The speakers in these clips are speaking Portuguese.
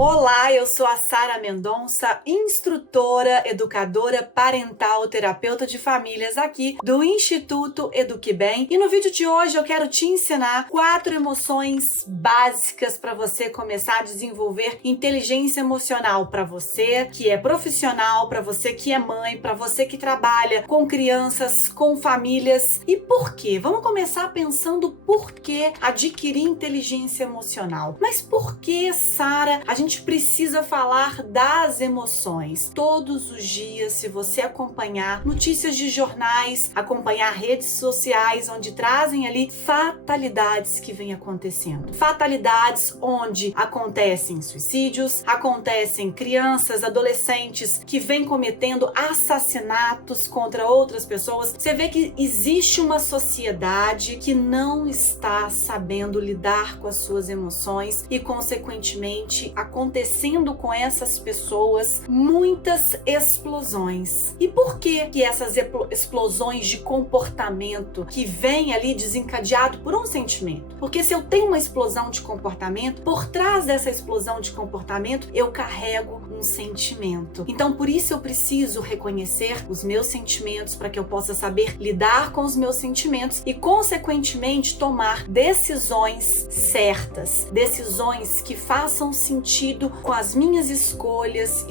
Olá, eu sou a Sara Mendonça, instrutora, educadora parental, terapeuta de famílias aqui do Instituto Eduque Bem. E no vídeo de hoje eu quero te ensinar 4 emoções básicas para você começar a desenvolver inteligência emocional para você que é profissional, para você que é mãe, para você que trabalha com crianças, com famílias. E por quê? Vamos começar pensando por que adquirir inteligência emocional. Mas por que, Sara, a gente precisa falar das emoções? Todos os dias, se você acompanhar notícias de jornais, acompanhar redes sociais onde trazem ali fatalidades que vêm acontecendo. Fatalidades onde acontecem suicídios, acontecem crianças, adolescentes que vêm cometendo assassinatos contra outras pessoas. Você vê que existe uma sociedade que não está sabendo lidar com as suas emoções e, consequentemente, acontecendo com essas pessoas muitas explosões. E por que essas explosões de comportamento que vem ali desencadeado por um sentimento? Porque se eu tenho uma explosão de comportamento, por trás dessa explosão de comportamento eu carrego um sentimento. Então por isso eu preciso reconhecer os meus sentimentos para que eu possa saber lidar com os meus sentimentos e, consequentemente, tomar decisões certas, decisões que façam sentido com as minhas escolhas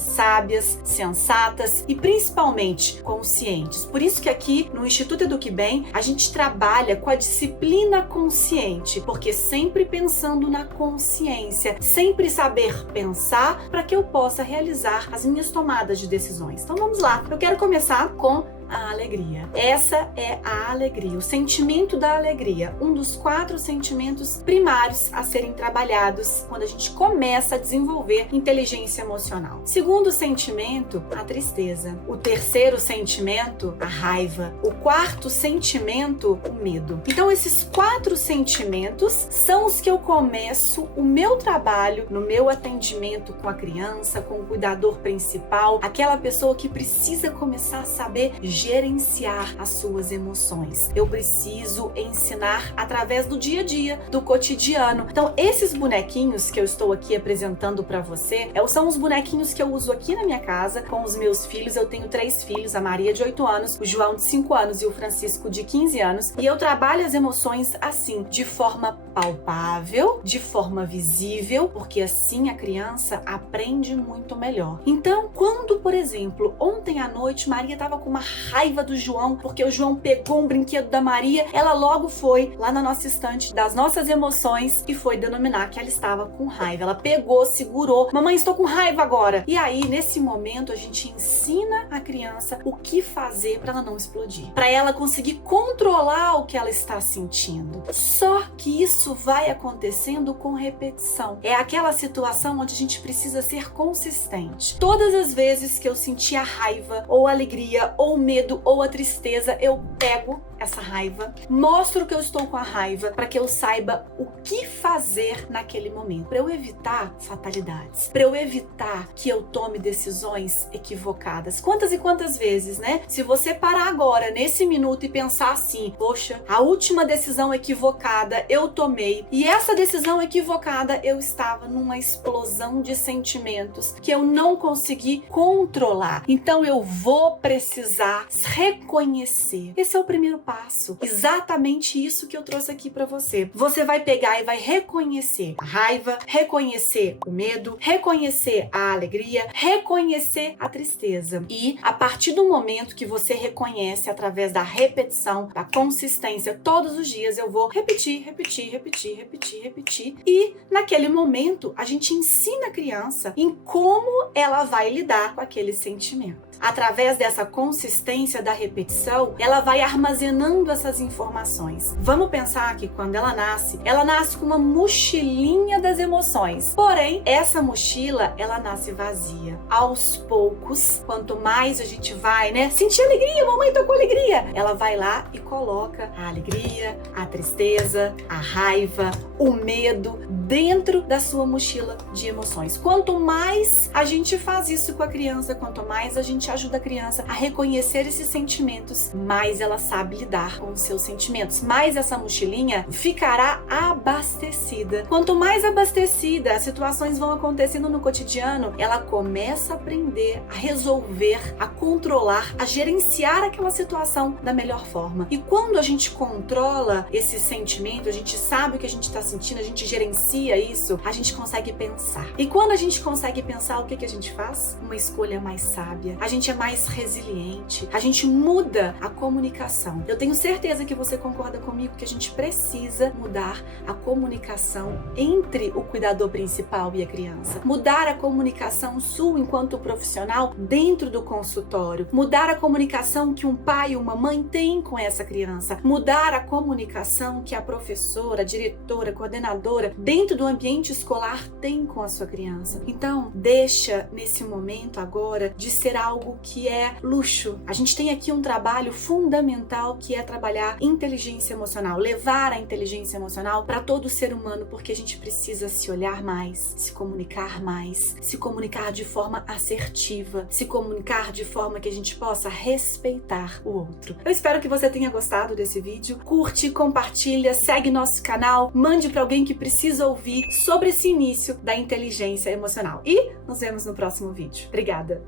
sábias, sensatas e principalmente conscientes. Por isso que aqui no Instituto Eduque Bem a gente trabalha com a disciplina consciente, porque sempre pensando na consciência, sempre saber pensar para que eu possa realizar as minhas tomadas de decisões. Então vamos lá, eu quero começar com a alegria. Essa é a alegria, o sentimento da alegria, um dos 4 sentimentos primários a serem trabalhados quando a gente começa a desenvolver inteligência emocional. Segundo sentimento, a tristeza. O terceiro sentimento, a raiva. O quarto sentimento, o medo. Então esses 4 sentimentos são os que eu começo o meu trabalho no meu atendimento com a criança, com o cuidador principal, aquela pessoa que precisa começar a saber gerenciar as suas emoções. Eu preciso ensinar através do dia a dia, do cotidiano. Então, esses bonequinhos que eu estou aqui apresentando para você, são os bonequinhos que eu uso aqui na minha casa com os meus filhos. Eu tenho 3 filhos, a Maria de 8 anos, o João de 5 anos e o Francisco de 15 anos. E eu trabalho as emoções assim, de forma palpável, de forma visível, porque assim a criança aprende muito melhor. Então, quando, por exemplo, ontem à noite, Maria estava com uma raiva do João, porque o João pegou um brinquedo da Maria, ela logo foi lá na nossa estante das nossas emoções e foi denominar que ela estava com raiva. Ela pegou, segurou, mamãe, estou com raiva agora. E aí, nesse momento, a gente ensina a criança o que fazer para ela não explodir, para ela conseguir controlar o que ela está sentindo. Só que isso vai acontecendo com repetição. É aquela situação onde a gente precisa ser consistente. Todas as vezes que eu senti a raiva, ou a alegria, ou medo, ou a tristeza, eu pego essa raiva, mostro que eu estou com a raiva para que eu saiba o que fazer naquele momento, para eu evitar fatalidades, para eu evitar que eu tome decisões equivocadas. Quantas e quantas vezes, né? Se você parar agora, nesse minuto, e pensar assim, poxa, a última decisão equivocada eu tomei, e essa decisão equivocada eu estava numa explosão de sentimentos que eu não consegui controlar. Então eu vou precisar reconhecer. Esse é o primeiro passo. Exatamente isso que eu trouxe aqui para você. Você vai pegar e vai reconhecer a raiva, reconhecer o medo, reconhecer a alegria, reconhecer a tristeza. E a partir do momento que você reconhece através da repetição, da consistência, todos os dias eu vou repetir. E naquele momento a gente ensina a criança em como ela vai lidar com aquele sentimento. Através dessa consistência da repetição, ela vai armazenando essas informações. Vamos pensar que quando ela nasce com uma mochilinha das emoções. Porém, essa mochila, ela nasce vazia. Aos poucos, quanto mais a gente vai, sentir alegria, mamãe, tô com alegria. Ela vai lá e coloca a alegria, a tristeza, a raiva, o medo dentro da sua mochila de emoções. Quanto mais a gente faz isso com a criança, quanto mais a gente ajuda a criança a reconhecer esses sentimentos, mais ela sabe lidar com os seus sentimentos, mais essa mochilinha ficará abastecida. Quanto mais abastecida, as situações vão acontecendo no cotidiano, ela começa a aprender a resolver, a controlar, a gerenciar aquela situação da melhor forma. E quando a gente controla esse sentimento, a gente sabe o que a gente está sentindo, a gente gerencia isso, a gente consegue pensar. E quando a gente consegue pensar, o que a gente faz? Uma escolha mais sábia. A gente é mais resiliente. A gente muda a comunicação. Eu tenho certeza que você concorda comigo que a gente precisa mudar a comunicação entre o cuidador principal e a criança. Mudar a comunicação sua enquanto profissional dentro do consultório. Mudar a comunicação que um pai e uma mãe têm com essa criança. Mudar a comunicação que a professora, a diretora, a coordenadora dentro do ambiente escolar tem com a sua criança. Então, deixa nesse momento agora de ser algo que é luxo. A gente tem aqui um trabalho fundamental que é trabalhar inteligência emocional, levar a inteligência emocional para todo ser humano, porque a gente precisa se olhar mais, se comunicar de forma assertiva, se comunicar de forma que a gente possa respeitar o outro. Eu espero que você tenha gostado desse vídeo. Curte, compartilha, segue nosso canal, mande para alguém que precisa ouvir sobre esse início da inteligência emocional. E nos vemos no próximo vídeo. Obrigada!